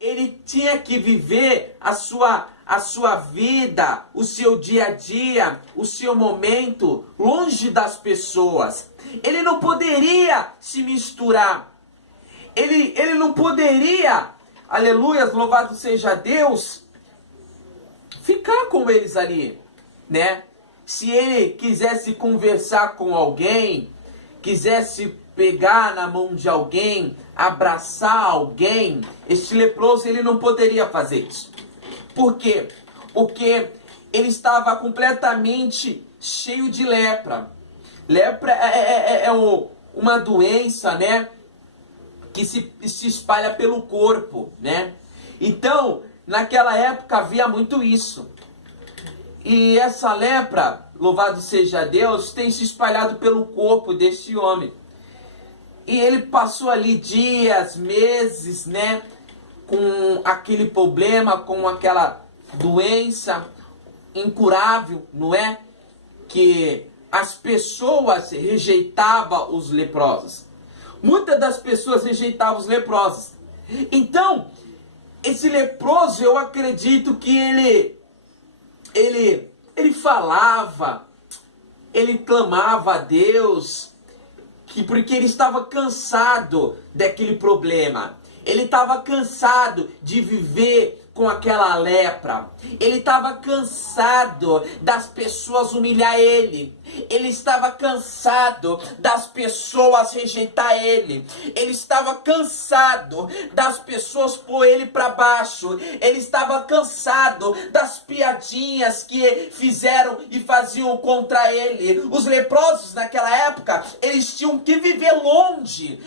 Ele tinha que viver a sua vida, o seu dia a dia, o seu momento longe das pessoas. Ele não poderia se misturar. Ele não poderia, aleluia, louvado seja Deus, ficar com eles ali, né? Se ele quisesse conversar com alguém, quisesse pegar na mão de alguém, abraçar alguém, este leproso ele não poderia fazer isso. Por quê? Porque ele estava completamente cheio de lepra. Lepra é uma doença, né, que se espalha pelo corpo, né? Então, naquela época havia muito isso. E essa lepra, louvado seja Deus, tem se espalhado pelo corpo deste homem. E ele passou ali dias, meses, né, com aquele problema, com aquela doença incurável, não é? Que as pessoas rejeitavam os leprosos. Muitas das pessoas rejeitavam os leprosos. Então, esse leproso, eu acredito que ele falava, ele clamava a Deus, porque ele estava cansado daquele problema. Ele estava cansado de viver com aquela lepra. Ele estava cansado das pessoas humilhar ele. Ele estava cansado das pessoas rejeitar ele. Ele estava cansado das pessoas pôr ele para baixo. Ele estava cansado das piadinhas que fizeram e faziam contra ele. Os leprosos naquela época, eles tinham que viver longe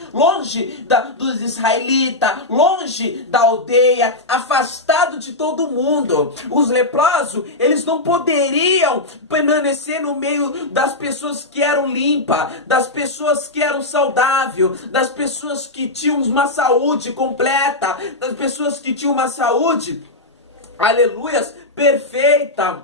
dos israelitas, longe da aldeia, afastado de todo mundo. Os leprosos, eles não poderiam permanecer no meio das pessoas que eram limpas, das pessoas que eram saudáveis, das pessoas que tinham uma saúde completa, das pessoas que tinham uma saúde, aleluias, perfeita.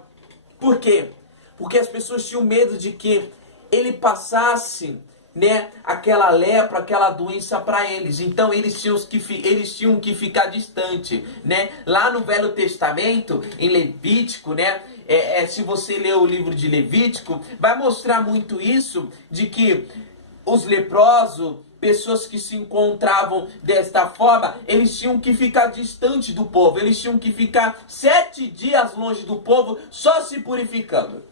Por quê? Porque as pessoas tinham medo de que ele passasse, né, aquela lepra, aquela doença para eles. Então eles tinham que ficar distante, né? Lá no Velho Testamento, em Levítico, né, se você ler o livro de Levítico, vai mostrar muito isso, de que os leprosos, pessoas que se encontravam desta forma, eles tinham que ficar distante do povo. Eles tinham que ficar 7 dias longe do povo, só se purificando.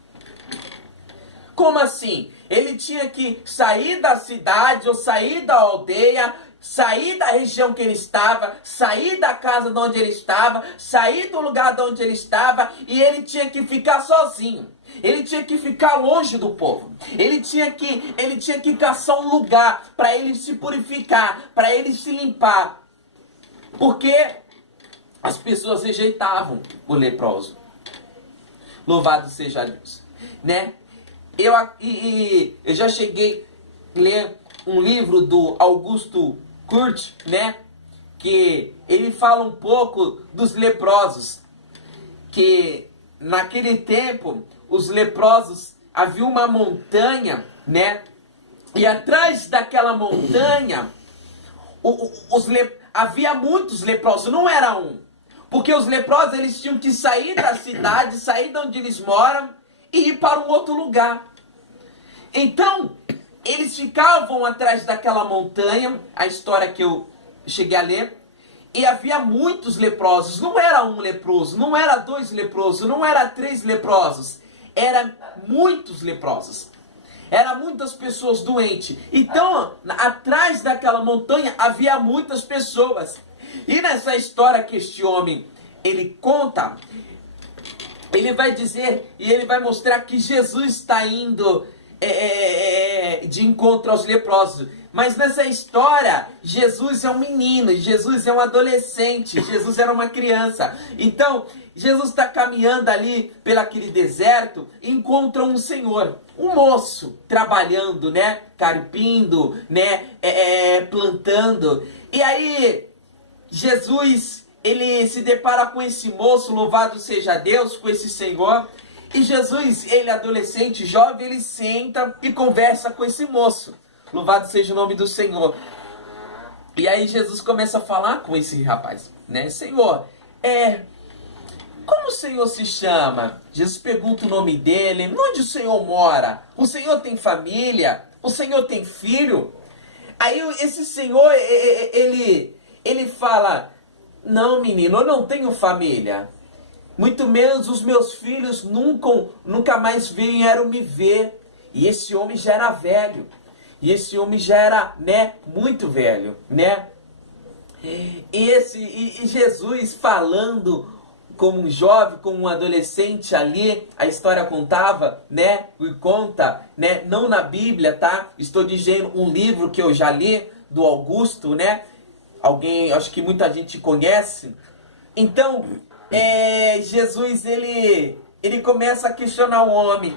Como assim? Ele tinha que sair da cidade ou sair da aldeia, sair da região que ele estava, sair da casa de onde ele estava, sair do lugar de onde ele estava, e ele tinha que ficar sozinho. Ele tinha que ficar longe do povo. Ele tinha que caçar um lugar para ele se purificar, para ele se limpar. Porque as pessoas rejeitavam o leproso. Louvado seja Deus, né? Eu já cheguei a ler um livro do Augusto Kurt, né? Que ele fala um pouco dos leprosos. Que naquele tempo, os leprosos, havia uma montanha, né? E atrás daquela montanha, havia muitos leprosos, não era um. Porque os leprosos, eles tinham que sair da cidade, sair de onde eles moram, e ir para um outro lugar. Então, eles ficavam atrás daquela montanha, a história que eu cheguei a ler, e havia muitos leprosos. Não era um leproso, não era 2 leprosos, não era 3 leprosos. Era muitos leprosos. Era muitas pessoas doentes. Então, atrás daquela montanha, havia muitas pessoas. E nessa história que este homem, ele conta, ele vai dizer e ele vai mostrar que Jesus está indo de encontro aos leprosos. Mas nessa história, Jesus é um menino, Jesus é um adolescente, Jesus era uma criança. Então, Jesus está caminhando ali pelaquele deserto e encontra um senhor, um moço, trabalhando, né? Carpindo, né? Plantando. E aí, Jesus, ele se depara com esse moço, louvado seja Deus, com esse senhor. E Jesus, ele adolescente, jovem, ele senta e conversa com esse moço. Louvado seja o nome do Senhor. E aí Jesus começa a falar com esse rapaz. né? Senhor, como o Senhor se chama? Jesus pergunta o nome dele. Onde o Senhor mora? O Senhor tem família? O Senhor tem filho? Aí esse Senhor, ele fala, não, menino, eu não tenho família. Muito menos os meus filhos nunca mais vieram me ver. E esse homem já era velho. E esse homem já era, né, muito velho, né? E Jesus falando como um jovem, como um adolescente ali, a história contava, né? E conta, né? Não na Bíblia, tá? Estou dizendo um livro que eu já li, do Augusto, né? Alguém, acho que muita gente conhece. Então, Jesus, ele começa a questionar o homem.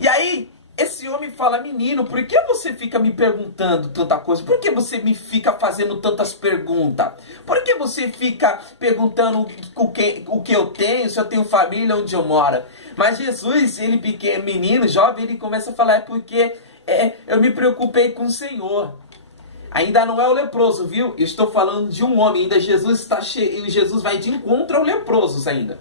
E aí, esse homem fala, menino, por que você fica me perguntando tanta coisa? Por que você me fica fazendo tantas perguntas? Por que você fica perguntando o que eu tenho, se eu tenho família, onde eu moro? Mas Jesus, ele pequeno, menino, jovem, ele começa a falar, porque eu me preocupei com o Senhor. Ainda não é o leproso, viu? Eu estou falando de um homem, ainda Jesus está cheio, Jesus vai de encontro ao leprosos ainda.